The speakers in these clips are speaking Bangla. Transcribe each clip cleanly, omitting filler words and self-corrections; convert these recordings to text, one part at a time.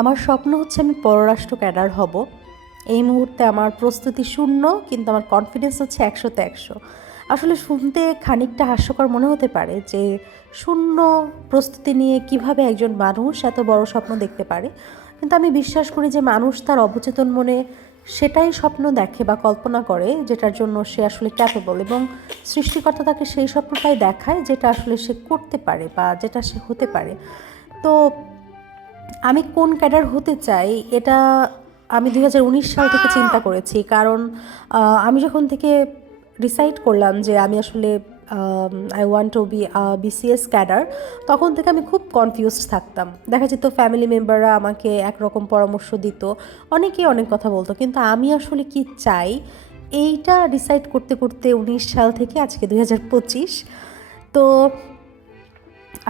আমার স্বপ্ন হচ্ছে আমি পররাষ্ট্র ক্যাডার হব। এই মুহূর্তে আমার প্রস্তুতি শূন্য, কিন্তু আমার কনফিডেন্স হচ্ছে ১০০-তে ১০০। আসলে শুনতে খানিকটা হাস্যকর মনে হতে পারে যে শূন্য প্রস্তুতি নিয়ে কিভাবে একজন মানুষ এত বড় স্বপ্ন দেখতে পারে, কিন্তু আমি বিশ্বাস করি যে মানুষ তার অবচেতন মনে সেটাই স্বপ্ন দেখে বা কল্পনা করে যেটার জন্য সে আসলে ক্যাপেবল, এবং সৃষ্টিকর্তা তাকে সেই স্বপ্নটাই দেখায় যেটা আসলে সে করতে পারে বা যেটা সে হতে পারে। তো আমি কোন ক্যাডার হতে চাই এটা আমি ২০১৯ সাল থেকে চিন্তা করেছি। কারণ আমি যখন থেকে ডিসাইড করলাম যে আমি আসলে I want to be BCS cadre, তখন থেকে আমি খুব কনফিউজড থাকতাম। দেখা যেত ফ্যামিলি মেম্বাররা আমাকে একরকম পরামর্শ দিত, অনেকেই অনেক কথা বলতো, কিন্তু আমি আসলে কি চাই এইটা ডিসাইড করতে করতে ১৯ সাল থেকে আজকে ২০২৫। তো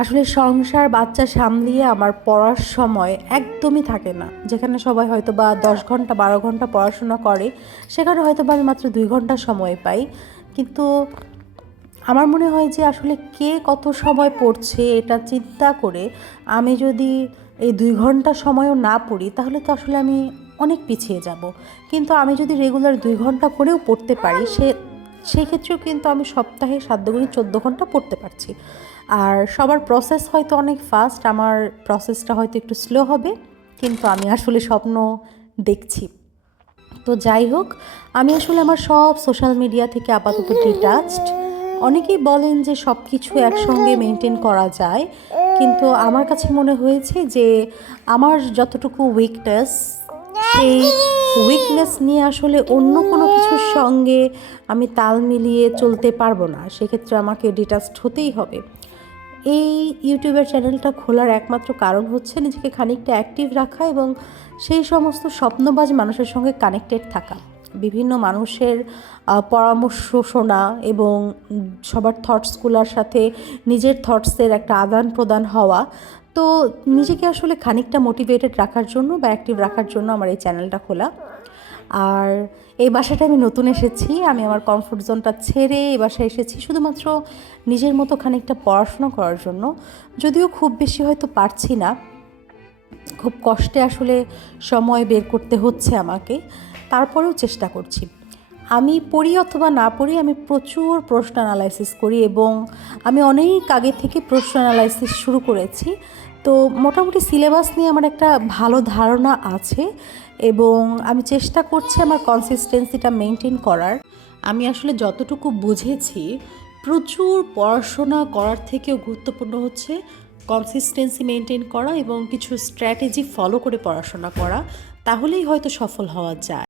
আসলে সংসার বাচ্চা সামলিয়ে আমার পড়ার সময় একদমই থাকে না। যেখানে সবাই হয়তো বা ১০ ঘন্টা ১২ ঘন্টা পড়াশোনা করে, সেখানে হয়তো বা আমি মাত্র ২ ঘন্টা সময় পাই। কিন্তু আমার মনে হয় যে আসলে কে কত সময় পড়ছে এটা চিন্তা করে আমি যদি এই ২ ঘন্টা সময়ও না পড়ি, তাহলে তো আসলে আমি অনেক পিছিয়ে যাব। কিন্তু আমি যদি রেগুলার ২ ঘন্টা করেও পড়তে পারি, সেই ক্ষেত্রেও কিন্তু আমি সপ্তাহে ৭ দুগুণে ১৪ ঘন্টা পড়তে পারছি। আর সবার প্রসেস হয়তো অনেক ফাস্ট, আমার প্রসেসটা হয়তো একটু স্লো হবে, কিন্তু আমি আসলে স্বপ্ন দেখছি। তো যাই হোক, আমি আসলে আমার সব সোশ্যাল মিডিয়া থেকে আপাতত ডিটাচড। অনেকেই বলেন যে সব কিছু একসঙ্গে মেনটেন করা যায়, কিন্তু আমার কাছে মনে হয়েছে যে আমার যতটুকু উইকনেস, সেই উইকনেস নিয়ে আসলে অন্য কোনো কিছুর সঙ্গে আমি তাল মিলিয়ে চলতে পারবো না। সেক্ষেত্রে আমাকে ডিটাচড হতেই হবে। এই ইউটিউবের চ্যানেলটা খোলার একমাত্র কারণ হচ্ছে নিজেকে খানিকটা অ্যাক্টিভ রাখা এবং সেই সমস্ত স্বপ্নবাজ মানুষের সঙ্গে কানেক্টেড থাকা, বিভিন্ন মানুষের পরামর্শ শোনা এবং সবার থটসগুলোর সাথে নিজের থটসের একটা আদান প্রদান হওয়া। তো নিজেকে আসলে খানিকটা মোটিভেটেড রাখার জন্য বা অ্যাক্টিভ রাখার জন্য আমার এই চ্যানেলটা খোলা। আর এই বাসাটা আমি নতুন এসেছি, আমি আমার কমফোর্ট জোনটা ছেড়ে এই বাসায় এসেছি শুধুমাত্র নিজের মতো খানিকটা পড়াশোনা করার জন্য। যদিও খুব বেশি হয়তো পারছি না, খুব কষ্টে আসলে সময় বের করতে হচ্ছে আমাকে, তারপরেও চেষ্টা করছি। আমি পড়ি অথবা না পড়ি, আমি প্রচুর প্রশ্ন অ্যানালাইসিস করি এবং আমি অনেক আগে থেকে প্রশ্ন অ্যানালাইসিস শুরু করেছি। তো মোটামুটি সিলেবাস নিয়ে আমার একটা ভালো ধারণা আছে এবং আমি চেষ্টা করছি আমার কনসিস্টেন্সিটা মেনটেন করার। আমি আসলে যতটুকু বুঝেছি, প্রচুর পড়াশোনা করার থেকেও গুরুত্বপূর্ণ হচ্ছে কনসিস্টেন্সি মেনটেন করা এবং কিছু স্ট্র্যাটেজি ফলো করে পড়াশোনা করা, তাহলেই হয়তো সফল হওয়া যায়।